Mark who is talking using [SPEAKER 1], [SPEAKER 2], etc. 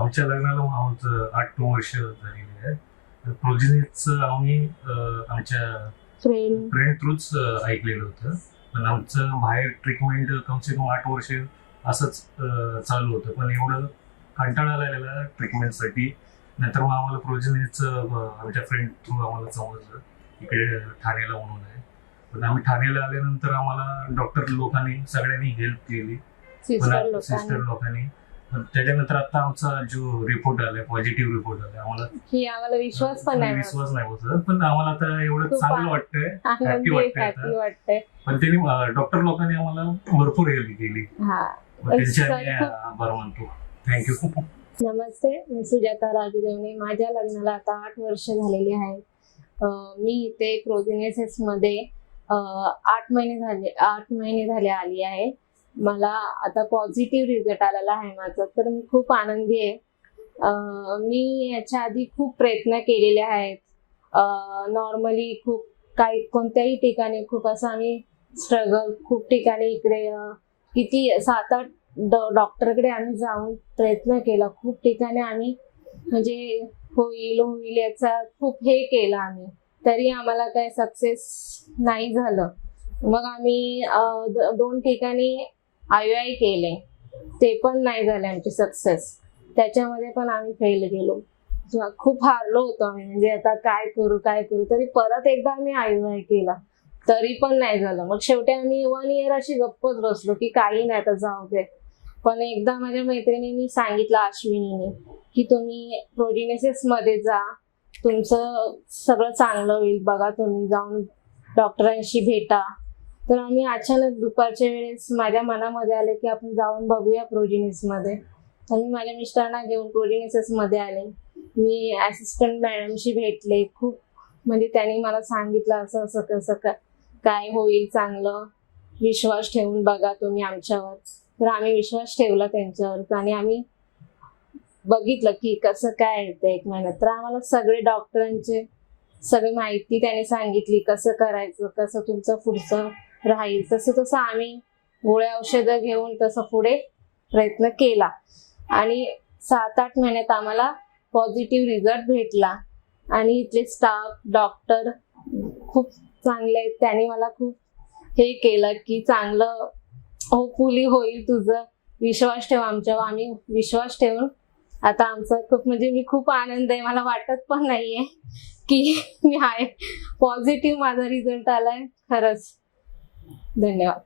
[SPEAKER 1] आमच्या लग्नाला आमचं आठ नऊ वर्ष झालेली आहे. प्रोजिनीचं आम्ही आमच्या
[SPEAKER 2] फ्रेंड
[SPEAKER 1] थ्रूच ऐकलेलं होतं. पण आमचं बाहेर ट्रीटमेंट कमसे कम आठ वर्ष असंच चालू होतं. पण एवढं कंटाळा आलेला ट्रीटमेंटसाठी नंतर मग आम्हाला प्रोजिनीचं आमच्या फ्रेंड थ्रू आम्हाला समजलं. इकडे ठाण्याला म्हणून आहे. पण आम्ही ठाण्याला आल्यानंतर आम्हाला डॉक्टर लोकांनी सगळ्यांनी हेल्प केली.
[SPEAKER 2] सिस्टर
[SPEAKER 1] सिस्टर
[SPEAKER 2] लोकांनी.
[SPEAKER 1] त्याच्यानंतर आता आमचा जो रिपोर्ट आलाय पॉझिटिव्ह रिपोर्ट आलाय आम्हाला
[SPEAKER 2] की आम्हाला विश्वास पण नाही
[SPEAKER 1] विश्वास नाही बसत पण आम्हाला आता एवढं चांगलं वाटतंय
[SPEAKER 2] हॅपी. वाटतंय
[SPEAKER 1] पण त्यांनी डॉक्टर लोकांनी आम्हाला भरपूर हेल्प केली.
[SPEAKER 2] हा.
[SPEAKER 1] आभार मानतो थँक्यू
[SPEAKER 2] नमस्ते मी सुजाता राजदेवणे माझ्या लग्नाला आता आठ वर्ष झालेली आहेत. अं, मी इथे प्रोझिनेसिसमध्ये आठ महिने झाले आठ महिने झाले आली आहे. मला आता पॉझिटिव्ह रिझल्ट आलेला आहे माझा तर मी खूप आनंदी आहे. मी याच्या आधी खूप प्रयत्न केलेले आहेत. नॉर्मली खूप काही कोणत्याही ठिकाणी खूप असं आम्ही स्ट्रगल खूप ठिकाणी इकडे किती सात आठ डॉ- डॉक्टरकडे आम्ही जाऊन प्रयत्न केला. खूप ठिकाणी आम्ही म्हणजे होईल होईल याचा खूप हे केलं आम्ही. तरी आम्हाला काय सक्सेस नाही झालं. मग आम्ही दोन ठिकाणी आय आय केले. ते पण नाही झाले आमचे सक्सेस त्याच्यामध्ये पण आम्ही फेल गेलो. खूप हारलो होतो आम्ही. म्हणजे आता काय करू काय करू? तरी परत एकदा आम्ही आय आय केला. तरी पण नाही झालं. मग शेवटी आम्ही वन इयर अशी गप्पच बसलो की काही नाही आता जाऊ दे. पण एकदा माझ्या मैत्रिणींनी सांगितलं अश्विनीने की तुम्ही प्रोजिनेसिसमध्ये जा. तुमचं सगळं चांगलं होईल. बघा तुम्ही जाऊन डॉक्टरांशी भेटा. तर आम्ही अचानक दुपारच्या वेळेस माझ्या मनामध्ये आले की आपण जाऊन बघूया प्रोजिनेस मध्ये. तर मी माझ्या मिस्टरांना घेऊन प्रोजिनेसिसमध्ये आले. मी असिस्टंट मॅडमशी भेटले. खूप म्हणजे त्यांनी मला सांगितलं असं असं कसं का काय होईल चांगलं. विश्वास ठेवून बघा तुम्ही आमच्यावर. तर आम्ही विश्वास ठेवला त्यांच्यावर. आणि आम्ही बघितलं की कसं काय येतं एक महिन्यात तर आम्हाला सगळे डॉक्टरांचे सगळी माहिती त्यांनी सांगितली. कसं करायचं कसं तुमचं पुढचं राहील. तसं तसं आम्ही गोळ्या औषधं घेऊन तसं पुढे प्रयत्न केला. आणि सात आठ महिन्यात आम्हाला पॉझिटिव्ह रिझल्ट भेटला. आणि इथले स्टाफ डॉक्टर खूप चांगले आहेत. त्यांनी मला खूप हे केलं की चांगलं होपफुली होईल तुझं. विश्वास ठेव आमच्यावर. आम्ही विश्वास ठेवून आता आमचं खूप म्हणजे मी खूप आनंद आहे. मला वाटत पण नाहीये की मी आहे. पॉझिटिव्ह माझा रिझल्ट आलाय खरंच. धन्यवाद.